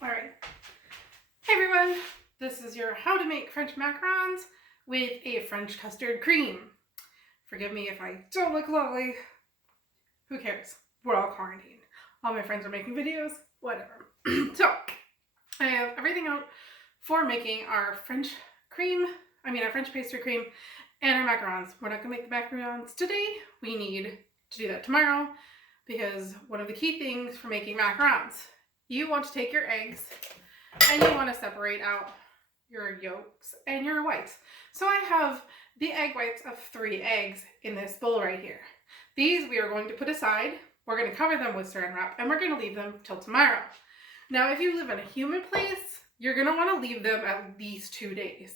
Alright. Hey everyone! This is your how to make French macarons with a French custard cream. Forgive me if I don't look lovely. Who cares? We're all quarantined. All my friends are making videos. Whatever. So, I have everything out for making our French pastry cream and our macarons. We're not going to make the macarons today. We need to do that tomorrow because one of the key things for making macarons, you want to take your eggs and you want to separate out your yolks and your whites. So I have the egg whites of 3 eggs in this bowl right here. These we are going to put aside. We're going to cover them with saran wrap and we're going to leave them till tomorrow. Now, if you live in a humid place, you're going to want to leave them at least 2 days.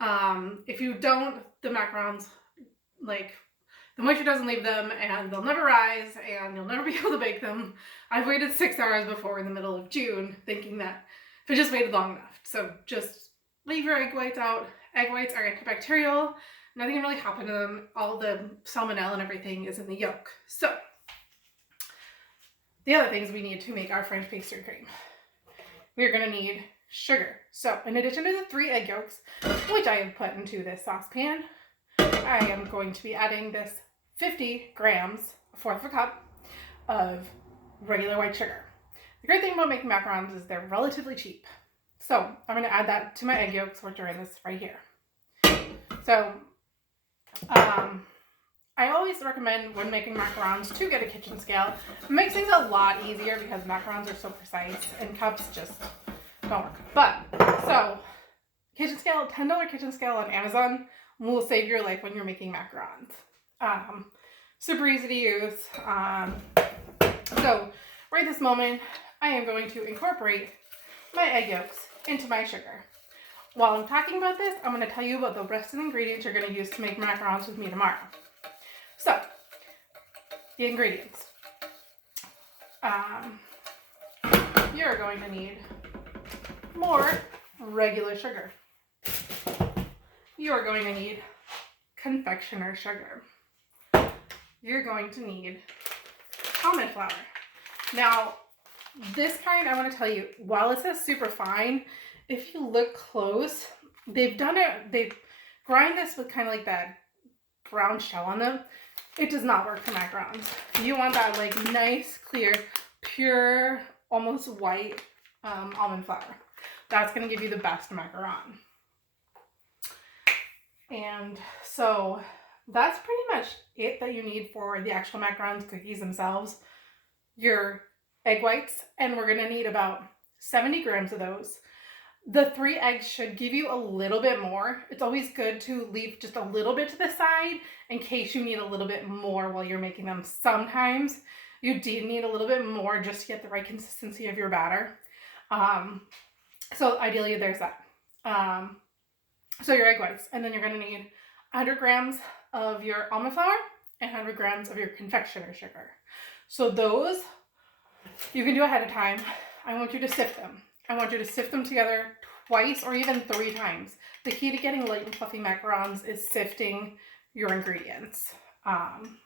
If you don't, the macarons, the moisture doesn't leave them and they'll never rise and you'll never be able to bake them. I've waited 6 hours before in the middle of June thinking that if I just waited long enough. So just leave your egg whites out. Egg whites are antibacterial. Nothing can really happen to them. All the salmonella and everything is in the yolk. So the other things we need to make our French pastry cream. We're going to need sugar. So in addition to the 3 egg yolks, which I have put into this saucepan, I am going to be adding this 50 grams, a fourth of a cup, of regular white sugar. The great thing about making macarons is they're relatively cheap. So I'm going to add that to my egg yolks, which are in this right here. So I always recommend when making macarons to get a kitchen scale. It makes things a lot easier because macarons are so precise and cups just don't work. But, so, kitchen scale, $10 kitchen scale on Amazon will save your life when you're making macarons. Super easy to use. So, right this moment, I am going to incorporate my egg yolks into my sugar. While I'm talking about this, I'm going to tell you about the rest of the ingredients you're going to use to make macarons with me tomorrow. So, the ingredients. You're going to need more regular sugar. You're going to need confectioner sugar. You're going to need almond flour. Now, this kind, I want to tell you, while it says super fine, if you look close, they grind this with kind of like that brown shell on them. It does not work for macarons. You want that like nice, clear, pure, almost white almond flour. That's going to give you the best macaron. And so that's pretty much it that you need for the actual macarons, cookies themselves. Your egg whites, and we're going to need about 70 grams of those. The 3 eggs should give you a little bit more. It's always good to leave just a little bit to the side in case you need a little bit more while you're making them. Sometimes you do need a little bit more just to get the right consistency of your batter. So ideally there's that. So your egg whites, and then you're going to need 100 grams of your almond flour and 100 grams of your confectioner sugar. So those you can do ahead of time. I want you to sift them. I want you to sift them together twice or even 3 times. The key to getting light and fluffy macarons is sifting your ingredients. And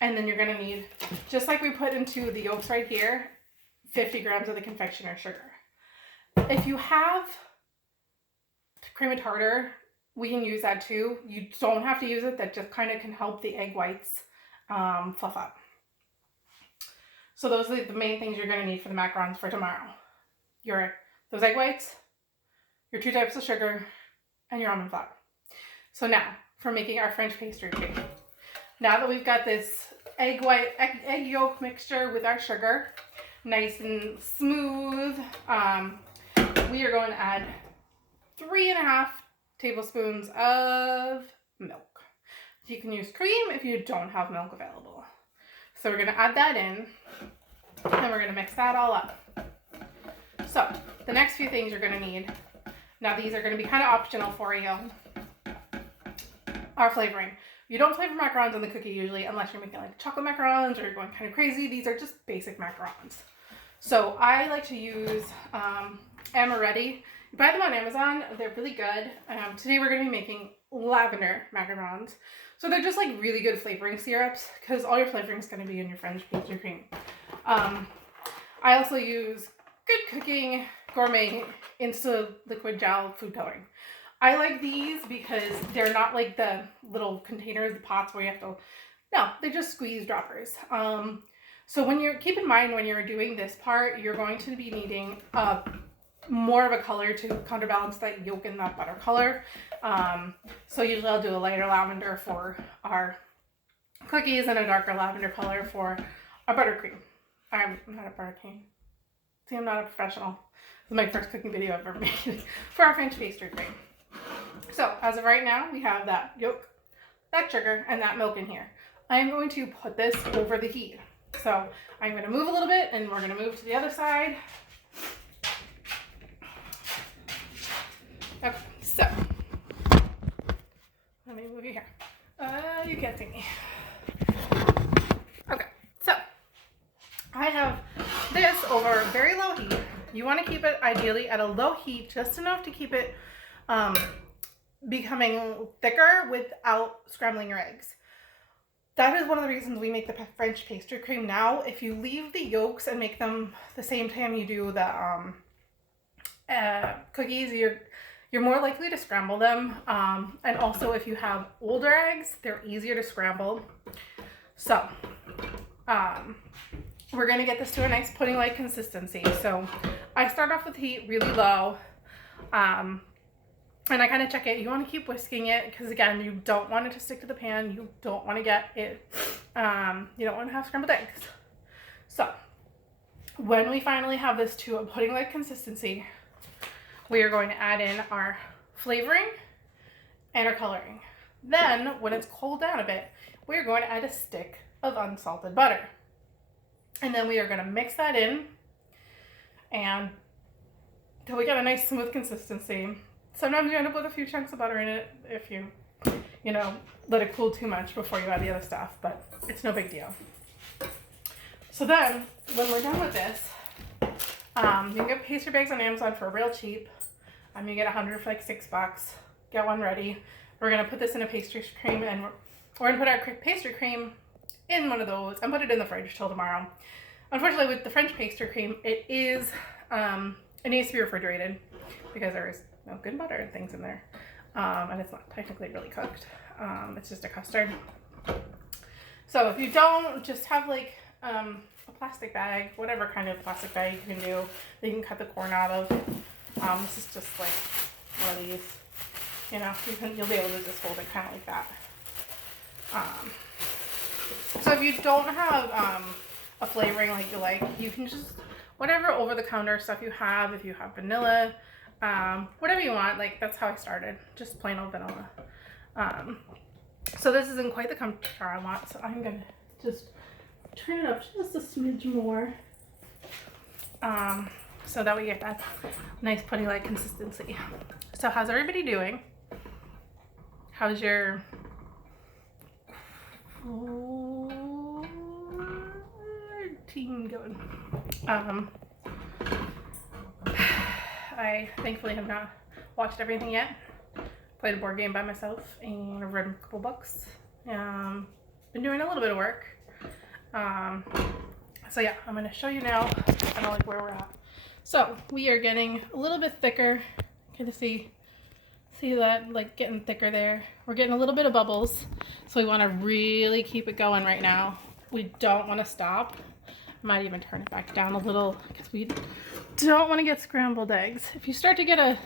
then you're going to need, just like we put into the yolks right here, 50 grams of the confectioner sugar. If you have cream of tartar, we can use that too. You don't have to use it. That just kind of can help the egg whites fluff up. So those are the main things you're going to need for the macarons for tomorrow. Those egg whites, your 2 types of sugar, and your almond flour. So now, for making our French pastry cream. Now that we've got this egg yolk mixture with our sugar, nice and smooth, we are going to add 3.5 tablespoons of milk. You can use cream if you don't have milk available. So we're going to add that in, and we're going to mix that all up. So the next few things you're going to need, now these are going to be kind of optional for you, are flavoring. You don't flavor macarons in the cookie usually unless you're making like chocolate macarons or you're going kind of crazy. These are just basic macarons. So I like to use amaretti. You buy them on Amazon. They're really good. Today we're going to be making lavender macarons. So they're just like really good flavoring syrups because all your flavoring is going to be in your French pastry cream. I also use Good Cooking Gourmet Insta Liquid Gel Food Coloring. I like these because they're not like the little containers, the pots where you have to, no, they're just squeeze droppers. So keep in mind when you're doing this part, you're going to be needing more of a color to counterbalance that yolk and that butter color. So usually I'll do a lighter lavender for our cookies and a darker lavender color for our buttercream. I'm not a buttercream. See, I'm not a professional. This is my first cooking video I've ever made for our French pastry cream. So as of right now, we have that yolk, that sugar, and that milk in here. I'm going to put this over the heat. So I'm going to move a little bit, and we're going to move to the other side. Okay, so let me move you here. You can't see me. Okay, so I have this over very low heat. You want to keep it ideally at a low heat, just enough to keep it becoming thicker without scrambling your eggs. That is one of the reasons we make the French pastry cream now. If you leave the yolks and make them the same time you do the cookies, you're more likely to scramble them. And also if you have older eggs, they're easier to scramble. So we're gonna get this to a nice pudding-like consistency. So I start off with heat really low. And I kind of check it. You want to keep whisking it because, again, you don't want it to stick to the pan. You don't want to get it, you don't want to have scrambled eggs. So when we finally have this to a pudding-like consistency, we are going to add in our flavoring and our coloring. Then, when it's cooled down a bit, we're going to add a stick of unsalted butter. And then we are going to mix that in and until we get a nice smooth consistency. Sometimes you end up with a few chunks of butter in it if you let it cool too much before you add the other stuff, but it's no big deal. So then, when we're done with this, you can get pastry bags on Amazon for real cheap. You get 100 for like $6. Get one ready. We're gonna put this in a pastry cream, and we're gonna put our pastry cream in one of those and put it in the fridge till tomorrow. Unfortunately, with the French pastry cream, it needs to be refrigerated because there is no good butter and things in there, and it's not technically really cooked. It's just a custard. So if you don't, just have like a plastic bag, whatever kind of plastic bag you can do that you can cut the corn out of. This is just like one of these. You'll be able to just hold it kind of like that. So if you don't have a flavoring like you like, you can just whatever over the counter stuff you have. If you have vanilla. Whatever you want, like that's how I started, just plain old vanilla. So this isn't quite the temperature I want, so I'm gonna just turn it up just a smidge more, so that we get that nice pudding-like consistency. So how's everybody doing? How's your team going? I thankfully have not watched everything yet. Played a board game by myself and I've read a couple books. Been doing a little bit of work. So yeah, I'm going to show you now kind of like where we're at. So we are getting a little bit thicker. Kind of see that like getting thicker there. We're getting a little bit of bubbles. So we want to really keep it going right now. We don't want to stop. Might even turn it back down a little because we don't want to get scrambled eggs. If you start to get a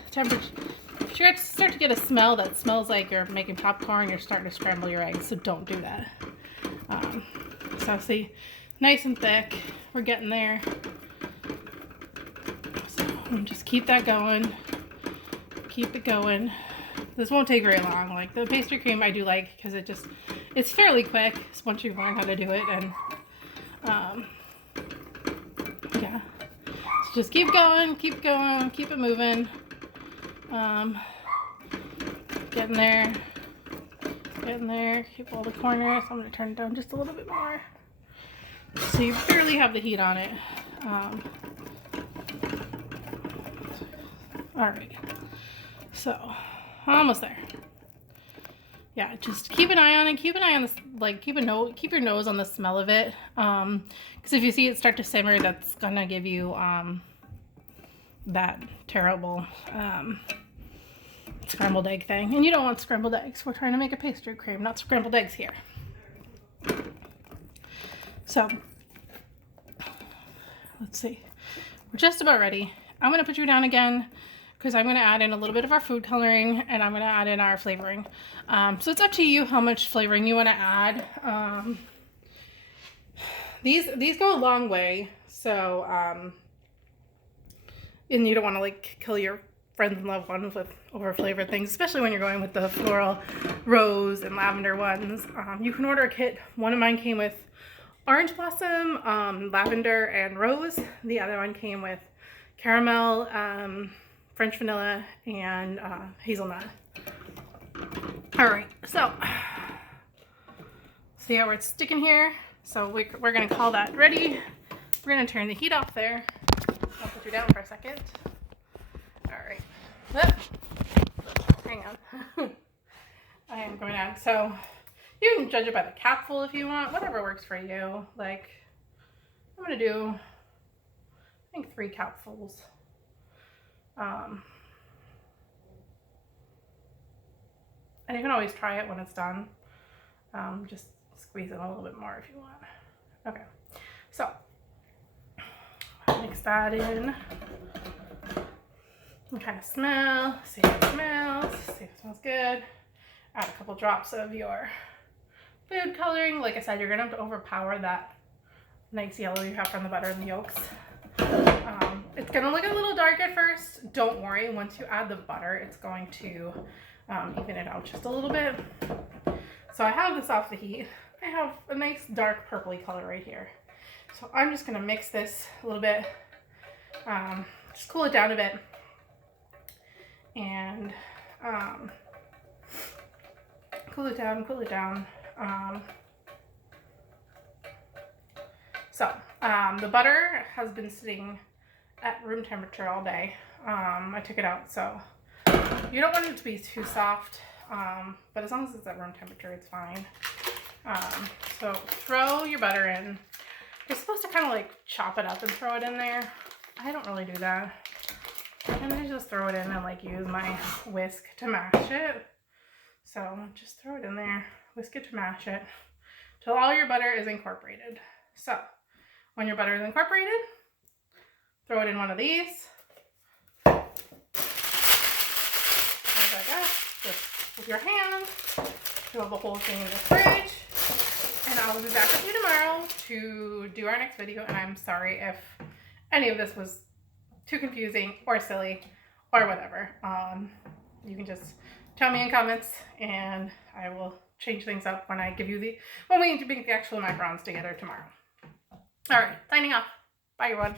smell that smells like you're making popcorn, you're starting to scramble your eggs, so don't do that. So see, nice and thick, we're getting there. So just keep that going, keep it going. This won't take very long. Like the pastry cream I do like because it's fairly quick once you learn how to do it, and yeah. So just keep going, keep it moving. Getting there, keep all the corners. I'm going to turn it down just a little bit more. So you barely have the heat on it. Alright, so almost there. yeah, just keep an eye on it. Keep an eye on this, like keep your nose on the smell of it. Because if you see it start to simmer, that's gonna give you that terrible scrambled egg thing. And you don't want scrambled eggs. We're trying to make a pastry cream, not scrambled eggs here. So let's see. We're just about ready. I'm gonna put you down again because I'm gonna add in a little bit of our food coloring and I'm gonna add in our flavoring. So it's up to you how much flavoring you wanna add. These go a long way. So, and you don't wanna like kill your friends and loved ones with over flavored things, especially when you're going with the floral rose and lavender ones. You can order a kit. One of mine came with orange blossom, lavender, and rose. The other one came with caramel, French vanilla, and hazelnut. All right, so see how it's sticking here? So we're gonna call that ready. We're gonna turn the heat off there. I'll put you down for a second. All right. Hang on. I am going to add, so you can judge it by the capful if you want, whatever works for you. Like, I'm going to do, I think 3 capfuls. And you can always try it when it's done. Just squeeze it a little bit more if you want. Okay, so mix that in. And kind of smell, see how it smells, see if it smells good. Add a couple drops of your food coloring. Like I said, you're gonna have to overpower that nice yellow you have from the butter and the yolks. It's gonna look a little dark at first. Don't worry, once you add the butter, it's going to even it out just a little bit. So I have this off the heat. I have a nice dark purpley color right here. So I'm just gonna mix this a little bit, just cool it down a bit. And cool it down. The butter has been sitting at room temperature all day. I took it out, so you don't want it to be too soft, but as long as it's at room temperature, it's fine. So throw your butter in. You're supposed to kind of like chop it up and throw it in there. I don't really do that. I'm gonna just throw it in and like use my whisk to mash it. So just throw it in there, whisk it to mash it, till all your butter is incorporated. So when your butter is incorporated, throw it in one of these. Like that, just with your hands, fill the whole thing in the fridge. And I will be back with you tomorrow to do our next video. And I'm sorry if any of this was too confusing or silly or whatever. You can just tell me in comments and I will change things up when we make the actual macarons together tomorrow. All right, signing off. Bye everyone.